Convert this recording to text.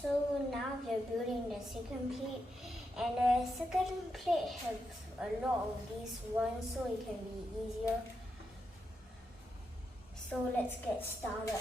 So now we are building the second plate, and the second plate has a lot of these ones, so it can be easier. So let's get started.